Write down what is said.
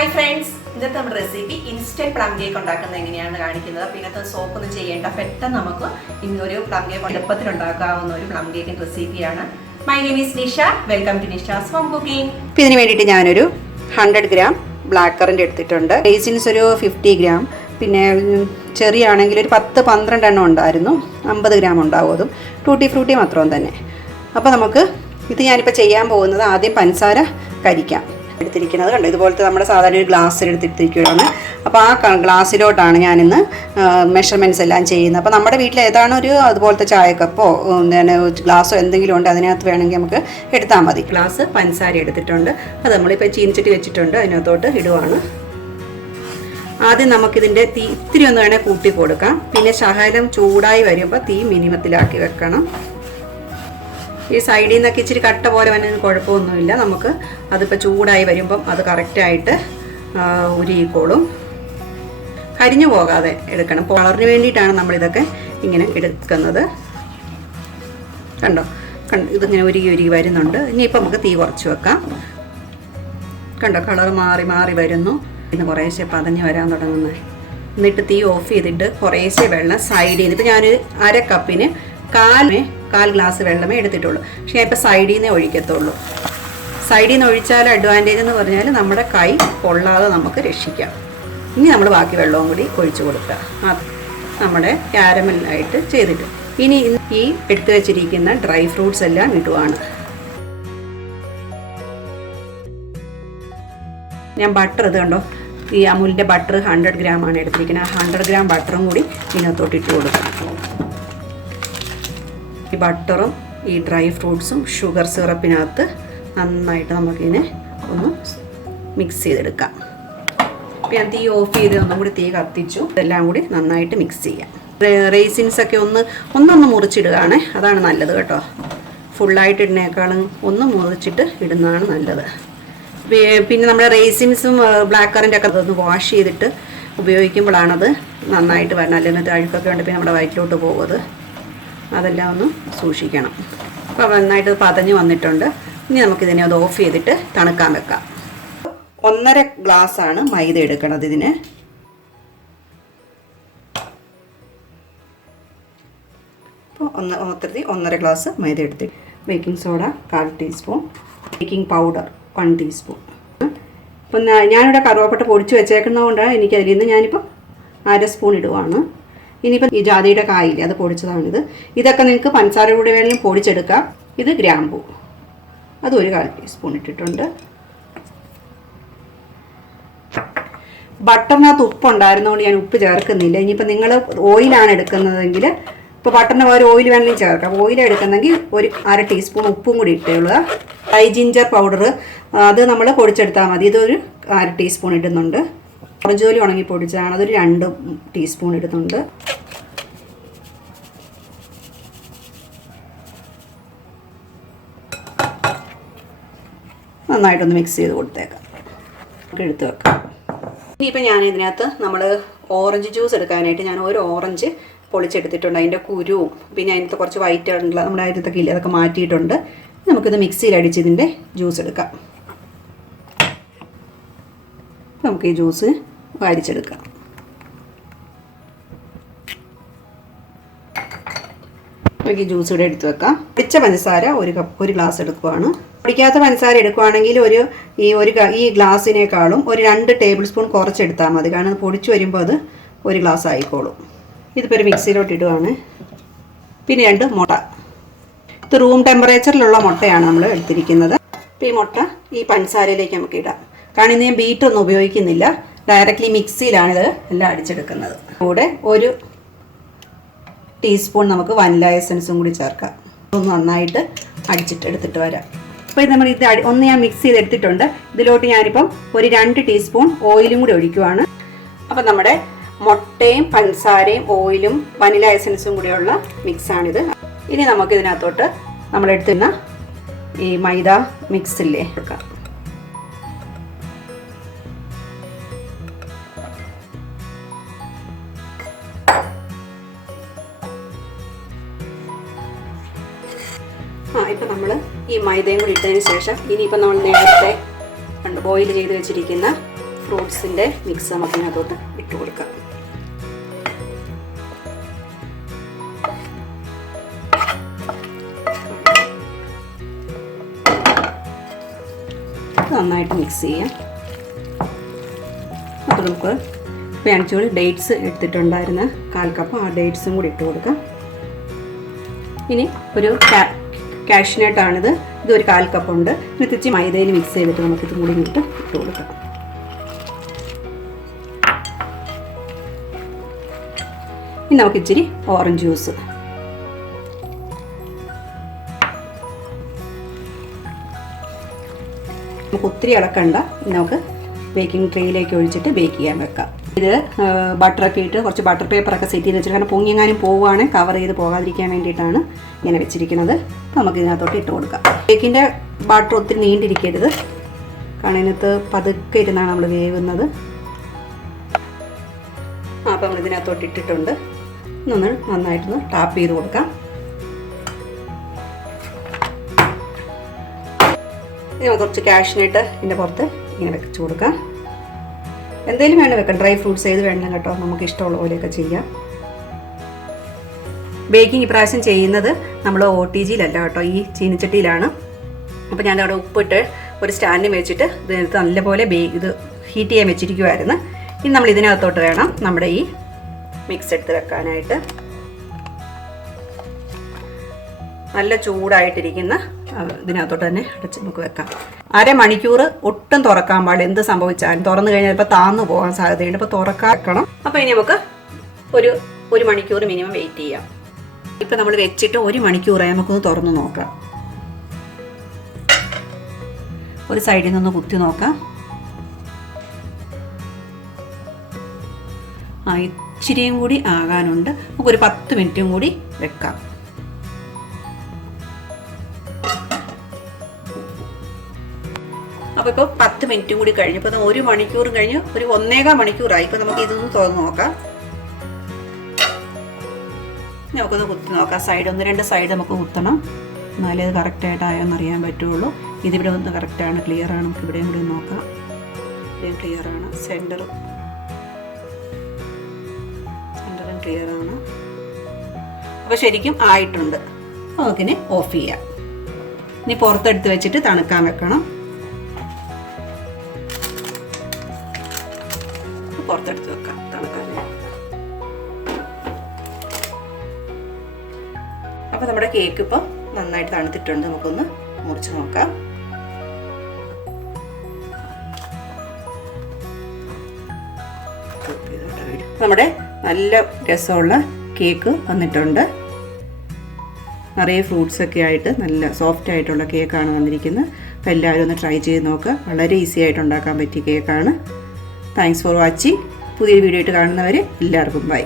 Hi friends, this is our recipe instant plum cake ഉണ്ടാക്കുന്നത് എങ്ങനെയാണെന്ന് കാണിക്കുന്നത്. പിന്നെ സോപ്പ് ഒന്നും ചെയ്യേണ്ട, പെട്ടെന്ന് നമുക്ക് ഇന്നൊരു plum cake എളുപ്പത്തിൽ ഉണ്ടാക്കാവുന്ന ഒരു plum cake റെസിപ്പിയാണ്. My name is Nisha. Welcome to Nisha's Home Cooking. ഇതിനു വേണ്ടിയിട്ട് ഞാനൊരു 100 gram ബ്ലാക്ക് കറന്റ് എടുത്തിട്ടുണ്ട്. റൈസിൻസ് ഒരു 50 gram. പിന്നെ ചെറിയ ആണെങ്കിൽ ഒരു 10-12 എണ്ണം ഉണ്ടായിരുന്നു. 50 gram ഉണ്ടാവും. അതും ടൂട്ടി ഫ്രൂട്ടി മാത്രം തന്നെ. അപ്പോൾ നമുക്ക് ഇത് ഞാനിപ്പോൾ ചെയ്യാൻ പോകുന്നത് ആദ്യം പഞ്ചസാര കരിക്കാം. എടുത്തിരിക്കുന്നത് കണ്ടോ, ഇതുപോലത്തെ നമ്മുടെ സാധാരണ ഒരു ഗ്ലാസ്സിൽ എടുത്തിരിക്കുകയാണ്. അപ്പോൾ ആ ഗ്ലാസ്സിലോട്ടാണ് ഞാനിന്ന് മെഷർമെൻറ്റ്സ് എല്ലാം ചെയ്യുന്നത്. അപ്പോൾ നമ്മുടെ വീട്ടിൽ ഏതാണ് ഒരു അതുപോലത്തെ ചായക്കപ്പോ ഗ്ലാസ്സോ എന്തെങ്കിലും ഉണ്ട്, അതിനകത്ത് വേണമെങ്കിൽ നമുക്ക് എടുത്താൽ മതി. ഗ്ലാസ് പഞ്ചസാര എടുത്തിട്ടുണ്ട്. അത് നമ്മളിപ്പോൾ ചീനിച്ചിട്ട് വെച്ചിട്ടുണ്ട്, അതിനകത്തോട്ട് ഇടുവാണ്. ആദ്യം നമുക്കിതിൻ്റെ തീ ഇത്തിരി ഒന്ന് വേണേൽ കൂട്ടി കൊടുക്കാം. പിന്നെ ശകലം ചൂടായി വരുമ്പോൾ തീ മിനിമത്തിലാക്കി വെക്കണം. ഈ സൈഡിൽ നിന്നൊക്കെ ഇച്ചിരി കട്ട പോലെ വന്നതിന് കുഴപ്പമൊന്നുമില്ല. നമുക്ക് അതിപ്പോൾ ചൂടായി വരുമ്പം അത് കറക്റ്റായിട്ട് ഉരുകിക്കോളും. കരിഞ്ഞു പോകാതെ എടുക്കണം. കളറിന് വേണ്ടിയിട്ടാണ് നമ്മളിതൊക്കെ ഇങ്ങനെ എടുക്കുന്നത്. കണ്ടോ, ഇതിങ്ങനെ ഉരുകി വരുന്നുണ്ട്. ഇനിയിപ്പോൾ നമുക്ക് തീ കുറച്ച് വെക്കാം. കണ്ടോ, കളർ മാറി മാറി വരുന്നു. ഇന്ന് കുറേശ്ശെ പതഞ്ഞ് വരാൻ തുടങ്ങുന്നത്. എന്നിട്ട് തീ ഓഫ് ചെയ്തിട്ട് കുറേശ്ശെ വെള്ളം സൈഡിൽ നിന്ന്, ഇപ്പോൾ ഞാനൊരു 1/2 കപ്പിന് കാൽ ഗ്ലാസ് വെള്ളമേ എടുത്തിട്ടുള്ളൂ. പക്ഷേ ഞാൻ ഇപ്പോൾ സൈഡിൽ നിന്നേ ഒഴിക്കത്തുള്ളൂ. സൈഡിൽ നിന്ന് ഒഴിച്ചാൽ അഡ്വാൻറ്റേജ് എന്ന് പറഞ്ഞാൽ നമ്മുടെ കൈ പൊള്ളാതെ നമുക്ക് രക്ഷിക്കാം. ഇനി നമ്മൾ ബാക്കി വെള്ളവും കൂടി ഒഴിച്ചു കൊടുക്കുക. അത് നമ്മുടെ കാരമലായിട്ട് ചെയ്തിട്ട് ഇനി ഈ എടുത്തു വെച്ചിരിക്കുന്ന ഡ്രൈ ഫ്രൂട്ട്സ് എല്ലാം ഇടുവാണ്. ഞാൻ ബട്ടർ ഇത് കണ്ടോ, ഈ അമൂലിൻ്റെ ബട്ടർ 100 gram ആണ് എടുത്തിരിക്കുന്നത്. ആ 100 gram ബട്ടറും കൂടി ഇതിനകത്തോട്ട് ഇട്ട് കൊടുക്കണം. ഈ ബട്ടറും ഈ ഡ്രൈ ഫ്രൂട്ട്സും ഷുഗർ സിറപ്പിനകത്ത് നന്നായിട്ട് നമുക്കിതിനെ ഒന്ന് മിക്സ് ചെയ്തെടുക്കാം. അപ്പോൾ ഞാൻ തീ ഓഫ് ചെയ്ത് ഒന്നും കൂടി തീ കത്തിച്ചു. ഇതെല്ലാം കൂടി നന്നായിട്ട് മിക്സ് ചെയ്യാം. റൈസിൻസൊക്കെ ഒന്നൊന്ന് മുറിച്ചിടുകയാണ്, അതാണ് നല്ലത് കേട്ടോ. ഫുള്ളായിട്ട് ഇടുന്നേക്കാളും ഒന്ന് മുറിച്ചിട്ട് ഇടുന്നതാണ് നല്ലത്. പിന്നെ നമ്മുടെ റൈസിൻസും ബ്ലാക്ക് കറൻ്റൊക്കെ അതൊന്ന് വാഷ് ചെയ്തിട്ട് ഉപയോഗിക്കുമ്പോഴാണത് നന്നായിട്ട് വരണം. അല്ലെങ്കിൽ അഴുക്കൊക്കെ ഉണ്ട്, പിന്നെ നമ്മുടെ വയറ്റിലോട്ട് പോകുന്നത്. അതെല്ലാം ഒന്ന് സൂക്ഷിക്കണം. അപ്പോൾ നന്നായിട്ട് പതഞ്ഞ് വന്നിട്ടുണ്ട്. ഇനി നമുക്കിതിനെ അത് ഓഫ് ചെയ്തിട്ട് തണുക്കാൻ വെക്കാം. 1.5 ഗ്ലാസ്സാണ് മൈദ എടുക്കണത് ഇതിന്. അപ്പോൾ 1.5 ഗ്ലാസ് മൈദ എടുത്തിട്ട് baking soda 1/4 teaspoon, baking powder 1 teaspoon. അപ്പം ഞാനിവിടെ കറുവപ്പട്ട പൊടിച്ച് വെച്ചേക്കുന്നതുകൊണ്ട് എനിക്കതിൽ നിന്ന് ഞാനിപ്പം 1/2 സ്പൂൺ ഇടുവാണ്. ഇനിയിപ്പം ഈ ജാതിയുടെ കായില്ലേ, അത് പൊടിച്ചതാണിത്. ഇതൊക്കെ നിങ്ങൾക്ക് പഞ്ചസാര കൂടി വേണമെങ്കിലും പൊടിച്ചെടുക്കാം. ഇത് ഗ്രാമ്പൂ, അത് 1/4 ടീസ്പൂൺ ഇട്ടിട്ടുണ്ട്. ബട്ടറിനകത്ത് ഉപ്പുണ്ടായിരുന്നതുകൊണ്ട് ഞാൻ ഉപ്പ് ചേർക്കുന്നില്ല. ഇനിയിപ്പോൾ നിങ്ങൾ ഓയിലാണ് എടുക്കുന്നതെങ്കിൽ ഇപ്പോൾ ബട്ടറിന് പകരം ഓയിൽ വേണമെങ്കിലും ചേർക്കാം. ഓയിൽ എടുക്കുന്നെങ്കിൽ 1/2 ടീസ്പൂൺ ഉപ്പും കൂടി ഇട്ടുകൊള്ളുക. ഡ്രൈ ജിഞ്ചർ പൗഡർ അത് നമ്മൾ പൊടിച്ചെടുത്താൽ മതി. ഇതൊരു 1/2 ടീസ്പൂൺ ഇടുന്നുണ്ട്. ഓറഞ്ച് തൊലി ഉണങ്ങി പൊടിച്ചതാണ്, അതൊരു 2 ടീസ്പൂൺ ഇടുന്നുണ്ട്. നന്നായിട്ടൊന്ന് മിക്സ് ചെയ്ത് കൊടുത്തേക്കാം. എടുത്ത് വെക്കാം. ഇനിയിപ്പോൾ ഞാൻ ഇതിനകത്ത് നമ്മൾ ഓറഞ്ച് ജ്യൂസ് എടുക്കാനായിട്ട് ഞാൻ ഒരു ഓറഞ്ച് പൊളിച്ചെടുത്തിട്ടുണ്ട്. അതിൻ്റെ കുരുവും പിന്നെ അതിനകത്ത് കുറച്ച് വൈറ്റ് ഉള്ള നമ്മുടെ അതിനകത്തൊക്കെ ഇല്ല, അതൊക്കെ മാറ്റിയിട്ടുണ്ട്. നമുക്കിത് മിക്സിയിൽ അടിച്ച് ഇതിൻ്റെ ജ്യൂസ് എടുക്കാം. നമുക്ക് ഈ ജ്യൂസ് വാരിച്ചെടുക്കാം. നമുക്ക് ഈ ജ്യൂസ് ഇവിടെ എടുത്ത് വെക്കാം. പൊടിച്ച പഞ്ചസാര 1 ഗ്ലാസ് എടുക്കുവാണ്. പൊടിക്കാത്ത പഞ്ചസാര എടുക്കുവാണെങ്കിൽ ഈ ഗ്ലാസ്സിനേക്കാളും ഒരു 2 ടേബിൾ സ്പൂൺ കുറച്ചെടുത്താൽ മതി. കാരണം പൊടിച്ച് വരുമ്പോൾ അത് 1 ഗ്ലാസ് ആയിക്കോളും. ഇതിപ്പോൾ ഒരു മിക്സിയിലോട്ട് ഇടുവാണ്. പിന്നെ 2 മുട്ട. ഇത് റൂം ടെമ്പറേച്ചറിലുള്ള മുട്ടയാണ് നമ്മൾ എടുത്തിരിക്കുന്നത്. അപ്പോൾ ഈ മുട്ട ഈ പഞ്ചസാരയിലേക്ക് നമുക്ക് ഇടാം. കാരണം ഇന്ന് ഞാൻ ബീറ്ററൊന്നും ഉപയോഗിക്കുന്നില്ല, ഡയറക്റ്റ്ലി മിക്സിയിലാണിത് എല്ലാം അടിച്ചെടുക്കുന്നത്. കൂടെ 1 ടീസ്പൂൺ നമുക്ക് വനില എസൻസും കൂടി ചേർക്കാം. ഒന്ന് നന്നായിട്ട് എടുത്തിട്ട് വരാം. അപ്പോൾ ഇത് നമ്മൾ ഒന്ന് ഞാൻ മിക്സ് ചെയ്തെടുത്തിട്ടുണ്ട്. ഇതിലോട്ട് ഞാനിപ്പം ഒരു 2 ടീസ്പൂൺ ഓയിലും കൂടി ഒഴിക്കുവാണ്. അപ്പം നമ്മുടെ മുട്ടയും പഞ്ചസാരയും ഓയിലും വനില എസൻസും കൂടിയുള്ള മിക്സാണിത്. ഇനി നമുക്ക് ഇതിനകത്തോട്ട് നമ്മളെടുത്തുന്ന ഈ മൈദ മിക്സില്ലേ കൊടുക്കാം. ഇപ്പം നമ്മൾ ഈ മൈദയും കൂടി ഇട്ടതിന് ശേഷം ഇനിയിപ്പം നമ്മൾ നേരത്തെ ബോയിൽ ചെയ്ത് വെച്ചിരിക്കുന്ന ഫ്രൂട്ട്സിൻ്റെ മിക്സ് നമുക്ക് ഇതിനകത്തോട്ട് ഇട്ട് കൊടുക്കാം. നന്നായിട്ട് മിക്സ് ചെയ്യാം. അപ്പോൾ നമുക്ക് പാൻചോളി ഡേറ്റ്സ് എടുത്തിട്ടുണ്ടായിരുന്ന 1/4 കപ്പ് ആ ഡേറ്റ്സും കൂടി ഇട്ട് കൊടുക്കാം. ഇനി ഒരു കാഷ്യൂനട്ടാണിത്, ഇതൊരു 1/4 കപ്പ് ഉണ്ട്. ഇനി തിരിച്ച് മൈദയിൽ മിക്സ് ചെയ്തിട്ട് നമുക്ക് ഇതും കൂടി ഇട്ട് കൊടുക്കാം. ഇനി നമുക്ക് ഇച്ചിരി ഓറഞ്ച് ജ്യൂസ്, നമുക്ക് ഒത്തിരി ഇളക്കണ്ട. നമുക്ക് ബേക്കിംഗ് ട്രേയിലേക്ക് ഒഴിച്ചിട്ട് ബേക്ക് ചെയ്യാൻ വെക്കാം. ഇത് ബട്ടറൊക്കെ ഇട്ട് കുറച്ച് ബട്ടർ പേപ്പറൊക്കെ സെറ്റ് ചെയ്ത് വെച്ചിട്ട്, കാരണം പൊങ്ങിയെങ്ങാനും പോവുകയാണെങ്കിൽ കവർ ചെയ്ത് പോകാതിരിക്കാൻ വേണ്ടിയിട്ടാണ് ഇങ്ങനെ വെച്ചിരിക്കുന്നത്. നമുക്ക് ഇതിനകത്തോട്ട് ഇട്ട് കൊടുക്കാം. കേക്കിൻ്റെ ബട്ടർ ഒത്തിരി നീണ്ടിരിക്കരുത്, കാരണം ഇതിനകത്ത് പതുക്കെ ഇരുന്നാണ് നമ്മൾ വേവുന്നത്. അപ്പോൾ നമ്മൾ ഇതിനകത്തോട്ട് ഇട്ടിട്ടുണ്ട്. നന്നായിട്ടൊന്ന് ടാപ്പ് ചെയ്ത് കൊടുക്കാം. ഇനി കുറച്ച് കാഷ്യൂനട്ട് ഇതിൻ്റെ പുറത്ത് ഇങ്ങനെ വെച്ച് കൊടുക്കാം. എന്തെങ്കിലും വേണം വെക്കാം, ഡ്രൈ ഫ്രൂട്ട്സ് ഏത് വേണം കേട്ടോ, നമുക്ക് ഇഷ്ടമുള്ള പോലെയൊക്കെ ചെയ്യാം. ബേക്കിംഗ് ഇപ്രാവശ്യം ചെയ്യുന്നത് നമ്മൾ OTGയിലല്ല കേട്ടോ, ഈ ചീനിച്ചട്ടിയിലാണ്. അപ്പോൾ ഞാൻ അവിടെ ഉപ്പിട്ട് ഒരു സ്റ്റാൻഡ് വെച്ചിട്ട് ഇതിനകത്ത് നല്ലപോലെ ഇത് ഹീറ്റ് ചെയ്യാൻ വെച്ചിരിക്കുമായിരുന്നു. ഇനി നമ്മൾ ഇതിനകത്തോട്ട് വേണം നമ്മുടെ ഈ മിക്സ് എടുത്ത് വെക്കാനായിട്ട്. നല്ല ചൂടായിട്ടിരിക്കുന്ന ഇതിനകത്തോട്ട് തന്നെ അടച്ച് നമുക്ക് വെക്കാം. അരമണിക്കൂർ ഒട്ടും തുറക്കാൻ പാടില്ല. എന്ത് സംഭവിച്ചാലും തുറന്നു കഴിഞ്ഞാൽ ഇപ്പോൾ താന്നു പോകാൻ സാധ്യതയുണ്ട്. അപ്പോൾ തുറക്കാൻ വെക്കണം. അപ്പോൾ ഇനി നമുക്ക് ഒരു മണിക്കൂർ മിനിമം വെയിറ്റ് ചെയ്യാം. ഇപ്പം നമ്മൾ വെച്ചിട്ട് 1 മണിക്കൂറായി. നമുക്കൊന്ന് തുറന്ന് നോക്കാം. ഒരു സൈഡിൽ നിന്ന് കുത്തി നോക്കാം. ഇച്ചിരിയും കൂടി ആകാനുണ്ട്. നമുക്കൊരു 10 മിനിറ്റും കൂടി വെക്കാം. അപ്പോൾ ഇപ്പോൾ 10 മിനിറ്റും കൂടി കഴിഞ്ഞു. ഇപ്പോൾ 1 മണിക്കൂറും കഴിഞ്ഞ് ഒരു 1.25 മണിക്കൂറായി. ഇപ്പോൾ നമുക്ക് ഇതൊന്ന് തുറന്ന് നോക്കാം. നമുക്കൊന്ന് കുത്തി നോക്കാം. സൈഡ് 1-2 സൈഡ് നമുക്ക് കുത്തണം, എന്നാലേ ഇത് കറക്റ്റായിട്ടായോന്ന് അറിയാൻ പറ്റുള്ളൂ. ഇതിവിടെ ഒന്ന് കറക്റ്റാണ്, ക്ലിയറാണ്. നമുക്ക് ഇവിടെയും കൂടി നോക്കാം. ഇവിടെയും ക്ലിയറാണ്. സെൻറ്ററും ക്ലിയറാണ്. അപ്പോൾ ശരിക്കും ആയിട്ടുണ്ട്. നമുക്കിനി ഓഫ് ചെയ്യാം. ഇനി പുറത്തെടുത്ത് വെച്ചിട്ട് തണുക്കാൻ വെക്കണം. പുറത്തെടുത്ത് വെക്കാം തണുക്കാൻ. അപ്പോൾ നമ്മുടെ കേക്ക് ഇപ്പോൾ നന്നായിട്ട് തണുത്തിട്ടുണ്ട്. നമുക്കൊന്ന് മുറിച്ച് നോക്കാം. നമ്മുടെ നല്ല രസമുള്ള കേക്ക് വന്നിട്ടുണ്ട്. നിറയെ ഫ്രൂട്ട്സൊക്കെ ആയിട്ട് നല്ല സോഫ്റ്റ് ആയിട്ടുള്ള കേക്കാണ് വന്നിരിക്കുന്നത്. അപ്പോൾ എല്ലാവരും ഒന്ന് ട്രൈ ചെയ്ത് നോക്കുക. വളരെ ഈസി ആയിട്ട് ഉണ്ടാക്കാൻ പറ്റിയ കേക്കാണ്. Thanks for watching. പുതിയൊരു വീഡിയോ ആയിട്ട് കാണുന്നവരെ എല്ലാവർക്കും ബൈ.